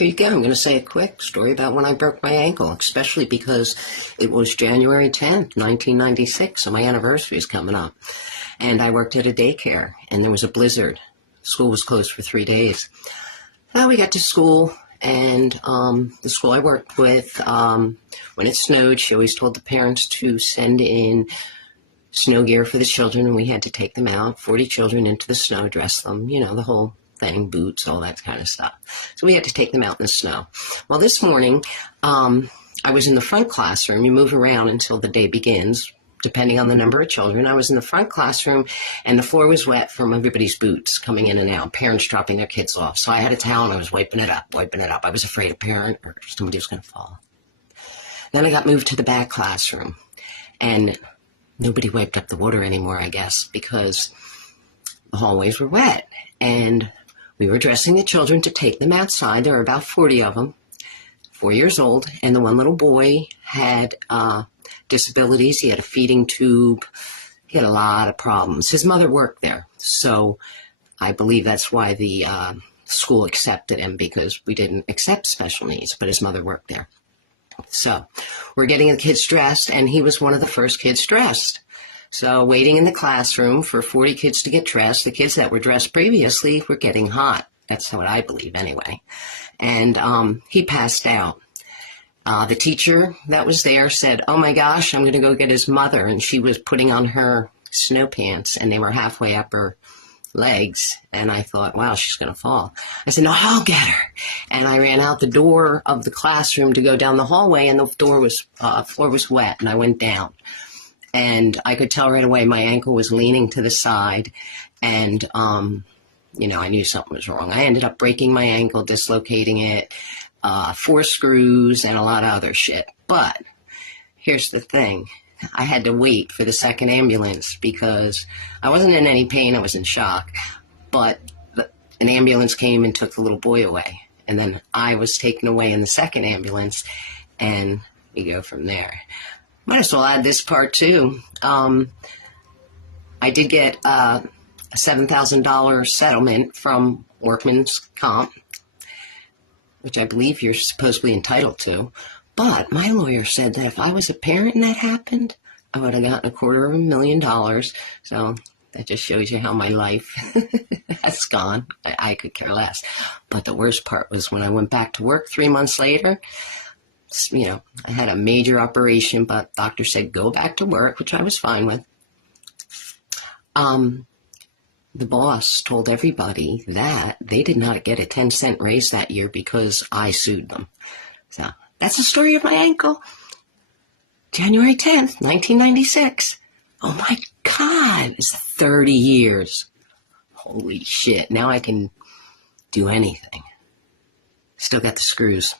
Here you go. I'm going to say a quick story about when I broke my ankle, especially because it was January 10th, 1996, so my anniversary is coming up. And I worked at a daycare, and there was a blizzard. School was closed for 3 days. Now we got to school, and the school I worked with, when it snowed, she always told the parents to send in snow gear for the children, and we had to take them out, 40 children into the snow, dress them, the whole thing, boots, all that kind of stuff. So we had to take them out in the snow. Well, this morning, I was in the front classroom. You move around until the day begins, depending on the number of children. I was in the front classroom, and the floor was wet from everybody's boots coming in and out, parents dropping their kids off. So I had a towel, and I was wiping it up. I was afraid a parent or somebody was going to fall. Then I got moved to the back classroom, and nobody wiped up the water anymore, I guess, because the hallways were wet. And we were dressing the children to take them outside. There were about 40 of them, 4 years old, and the one little boy had disabilities. He had a feeding tube. He had a lot of problems. His mother worked there, so I believe that's why the school accepted him, because we didn't accept special needs, but his mother worked there. So we're getting the kids dressed, and he was one of the first kids dressed. So waiting in the classroom for 40 kids to get dressed. The kids that were dressed previously were getting hot. That's what I believe anyway. And he passed out. The teacher that was there said, "Oh my gosh, I'm going to go get his mother." And she was putting on her snow pants, and they were halfway up her legs. And I thought, wow, she's going to fall. I said, "No, I'll get her." And I ran out the door of the classroom to go down the hallway, and the floor was wet, and I went down. And I could tell right away my ankle was leaning to the side, and, I knew something was wrong. I ended up breaking my ankle, dislocating it, 4 screws, and a lot of other shit. But here's the thing. I had to wait for the second ambulance because I wasn't in any pain. I was in shock. But an ambulance came and took the little boy away. And then I was taken away in the second ambulance, and we go from there. Might as well add this part too. I did get a $7,000 settlement from Workman's Comp, which I believe you're supposedly entitled to. But my lawyer said that if I was a parent and that happened, I would have gotten $250,000. So that just shows you how my life has gone. I could care less. But the worst part was when I went back to work 3 months later. I had a major operation, but doctor said go back to work, which I was fine with. The boss told everybody that they did not get a 10-cent raise that year because I sued them. So that's the story of my ankle. January 10th, 1996. Oh my God, it's 30 years. Holy shit, now I can do anything. Still got the screws.